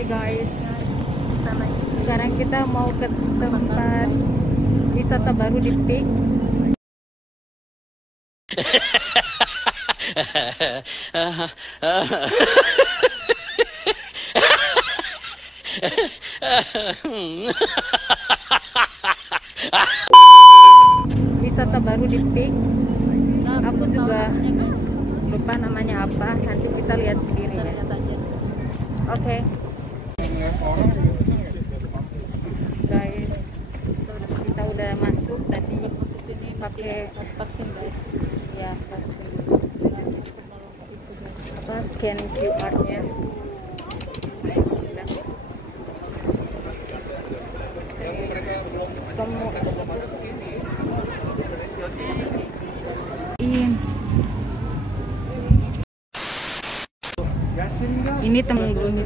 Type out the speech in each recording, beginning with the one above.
pantai guys. Sekarang kita mau ke tempat wisata baru di Pik. Wisata baru di Pik. Aku juga lupa namanya apa. Nanti kita lihat sendiri ya. Oke. Guys, kita udah masuk tadi pakai vaksin guys. Ya, vaksin. Apa scan QR-nya? Ini teman-teman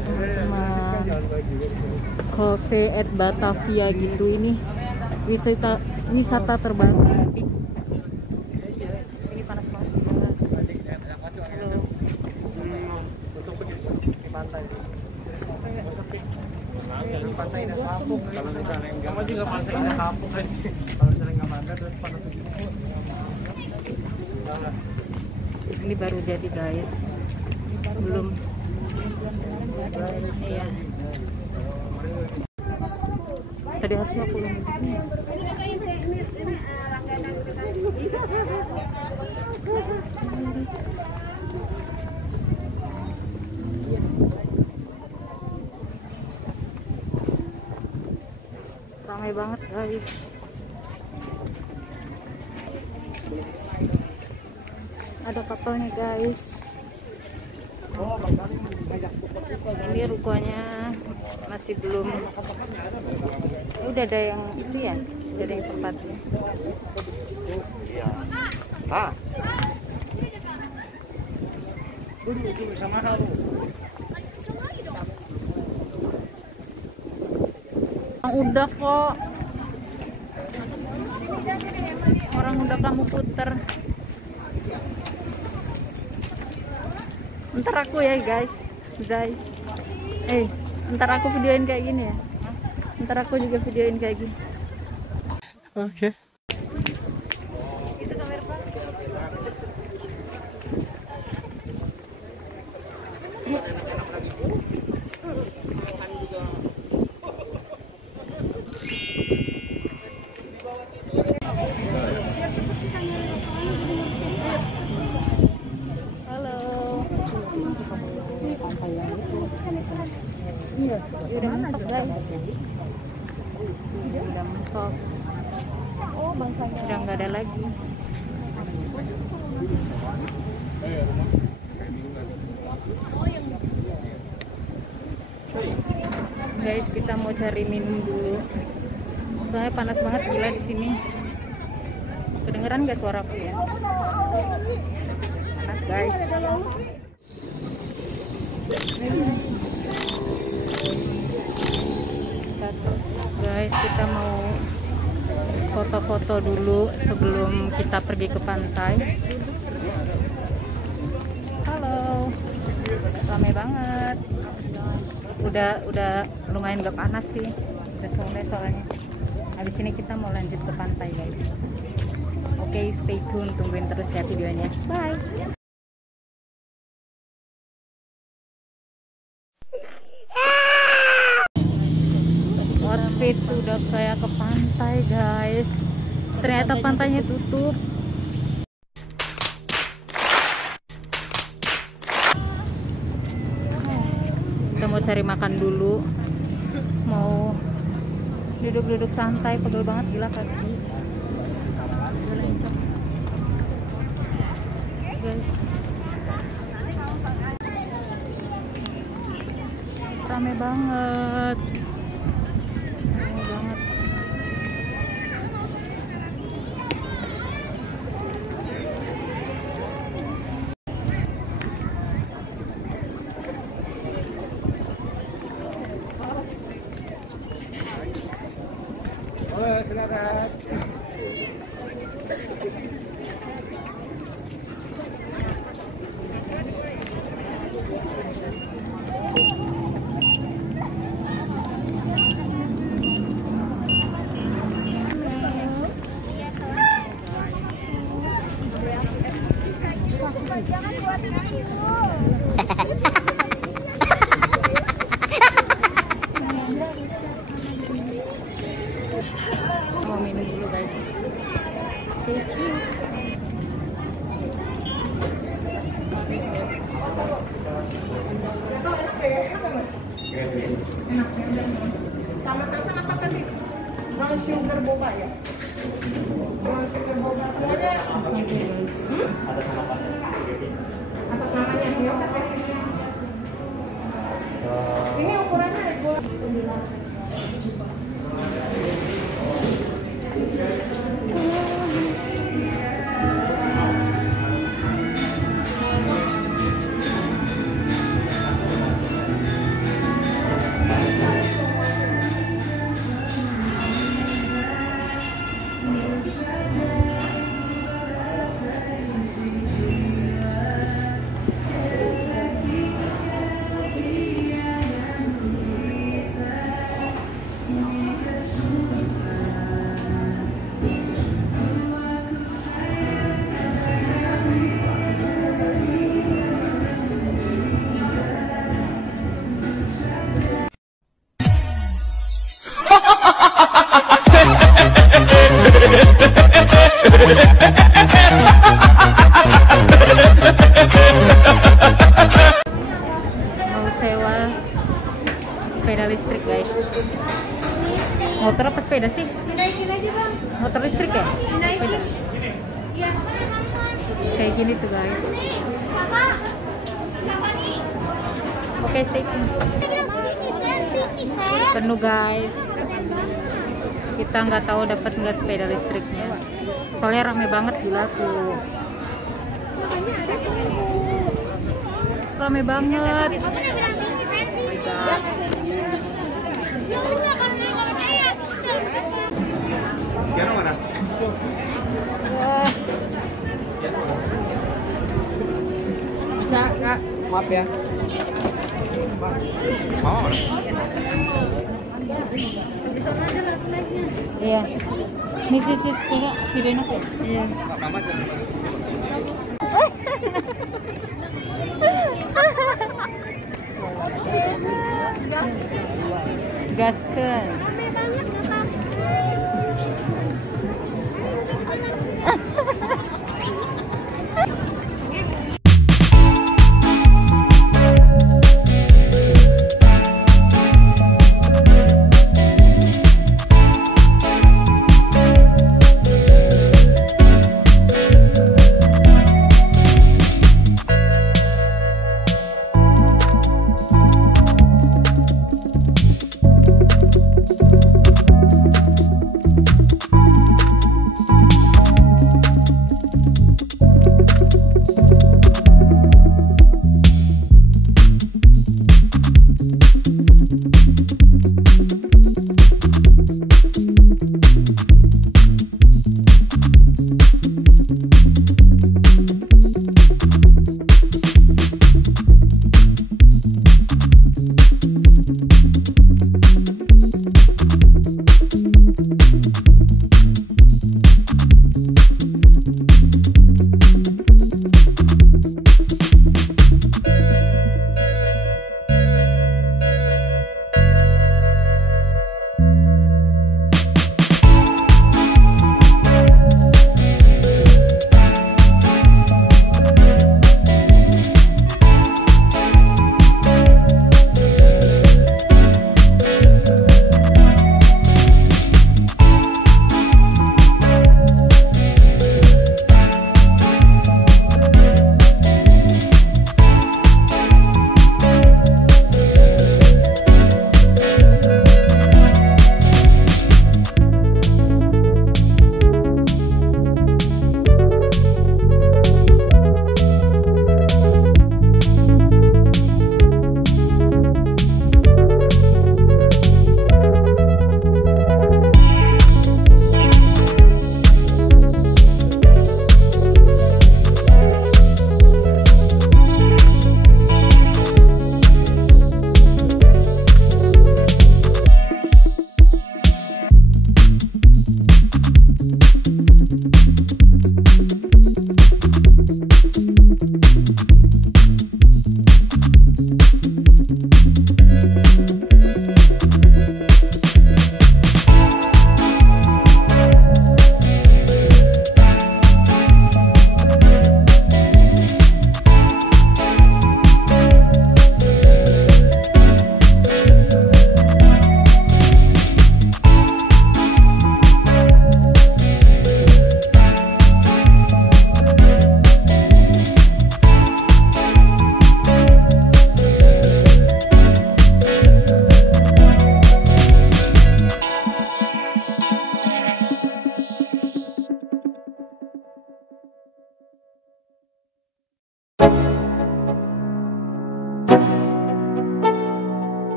Cafe at Batavia gitu. Ini wisata terbaru. Ini panas banget. Halo. Pantai dan kampung. Kalau misalnya enggak, juga pantai dan kampung kan. Kalau misalnya enggak makan terus panas. Ini baru jadi guys. Belum. Iya. Tadi harusnya aku ramai banget guys. Ada kapalnya guys. Ini rukonya masih belum. Udah ada yang itu ya, udah ada yang tempatnya. Udah kok. Orang udah kamu puter. Ntar aku ya guys, Zai. Ntar aku videoin kayak gini ya. Ntar aku juga videoin kayak gini. Oke. Itu kamera Pak. Iya, udah mentok guys. Udah mentok. Oh, bangsanya. Udah nggak ada lagi. Guys, kita mau cari minum dulu. Soalnya panas banget gila di sini. Kedengeran nggak suaraku ya? Panas guys. Guys, kita mau foto-foto dulu sebelum kita pergi ke pantai. Halo, ramai banget. Udah lumayan gak panas sih, udah sore soalnya. Habis ini kita mau lanjut ke pantai guys. Oke, stay tune, tungguin terus ya videonya. Bye. Outfit udah kayak ke pantai guys. Ternyata pantainya tutup. Kita mau cari makan dulu. Mau duduk-duduk santai, pegel banget gila kaki. Guys. Rame banget. Silakan. Mau minum dulu guys. Thank you. Sama-sama apa tadi? Brown sugar boba ya? Brown sugar boba semuanya. Oke guys. Atas namanya ya udah kasihnya. Ini ukurannya gua. Mau sewa sepeda listrik guys. Motor apa sepeda sih? Naikin aja bang. Motor listrik ya? Sepeda. Iya. Kayak gini tuh guys. Oke, stay tune. Penuh guys. Kita nggak tahu dapat nggak sepeda listriknya. Soalnya rame banget gila tuh. Rame banget. Piano mana? Wah, Bisa kak? Maaf ya. Mau mana? iya. Nih sis, coba videoin aku. Iya. Gaskeun. Rame banget nggak bang?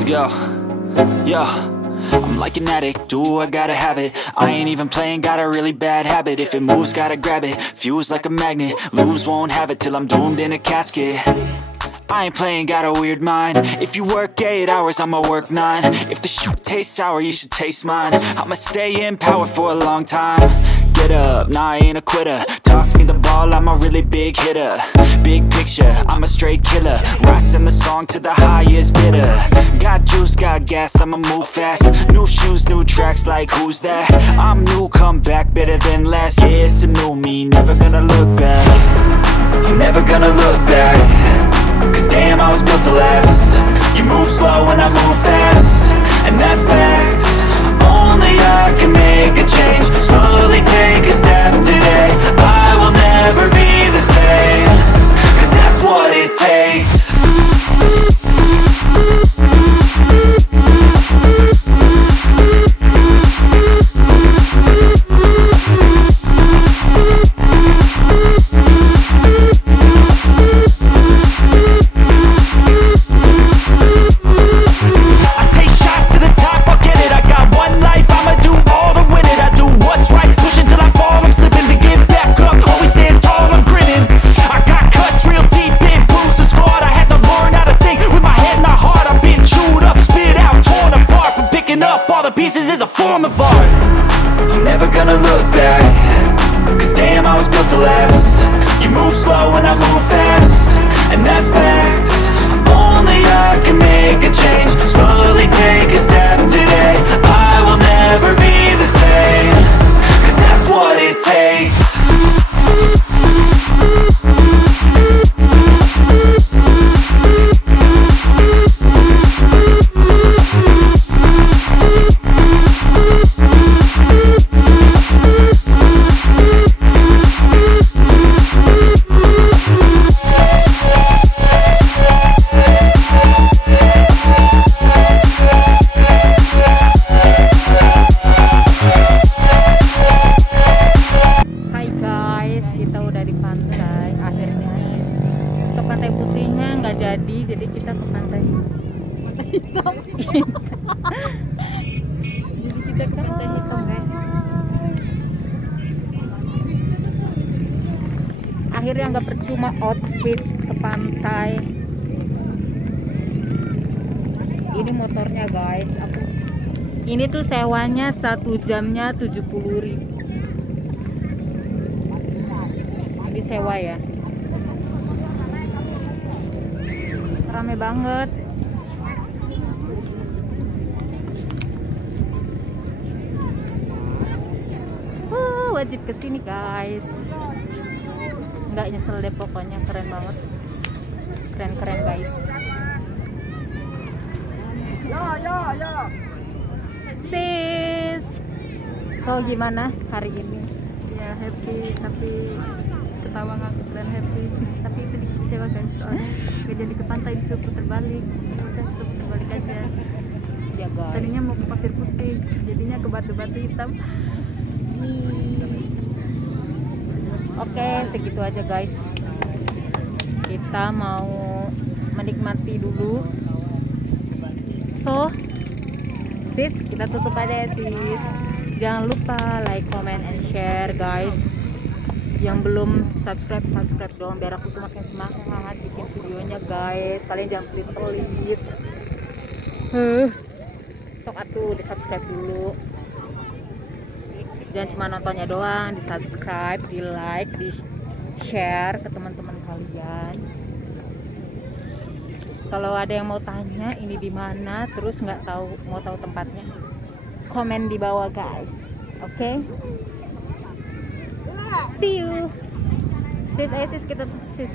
Let's go. Yo, I'm like an addict, do I gotta have it. I ain't even playing, got a really bad habit. If it moves, gotta grab it, fuse like a magnet. Lose, won't have it till I'm doomed in a casket. I ain't playing, got a weird mind. If you work 8 hours, I'ma work 9. If the shit tastes sour, you should taste mine. I'ma stay in power for a long time. Get up, nah I ain't a quitter. Toss me the ball, I'm a really big hitter. Big picture, I'm a straight killer. Rising the song to the highest bidder. Got juice, got gas, I'ma move fast. New shoes, new tracks, like who's that? I'm new, come back, better than last. Yeah, it's a new me, never gonna look back. I'm never gonna look back. Cause damn, I was built to last. You move slow and I move fast, and that's facts. Only I can make a change. Slowly take a step today. I will never be the same. Cause that's what it takes. I'm never gonna look back. Cause damn, I was built to last. You move slow and I move fast, and that's facts. Only I can make a change. Slowly take a step today. I will never be the same. Cause that's what it takes. Jadi kita ke pantai hitam. Jadi kita ke pantai hitam, guys. Akhirnya nggak percuma outfit ke pantai. Ini motornya, guys. Ini tuh sewanya 1 jamnya 70.000. Ini sewa ya. Rame banget. Wajib kesini, guys. Nggak nyesel deh pokoknya, keren banget. Keren guys. Ya. Sis, so gimana hari ini? Ya happy, tapi ketawa ngakak dan happy, tapi sedikit kecewa guys, soalnya gak jadi ke pantai, disuruh putar balik. Udah putar balik aja Ya guys, tadinya mau ke pasir putih, jadinya ke batu-batu hitam. Oke, segitu aja guys. Kita mau menikmati dulu. So sis, kita tutup aja ya sis. Jangan lupa like, comment, and share guys. Yang belum subscribe dong, biar aku tuh makin semangat bikin videonya guys. Kalian jangan pelit-pelit. Sok atuh di subscribe dulu. Jangan cuma nontonnya doang, di subscribe, di like, di share ke teman-teman kalian. Kalau ada yang mau tanya ini di mana, terus nggak tahu, mau tahu tempatnya, komen di bawah guys. Oke? See you. Sis, ayo sis, kita tutup sis.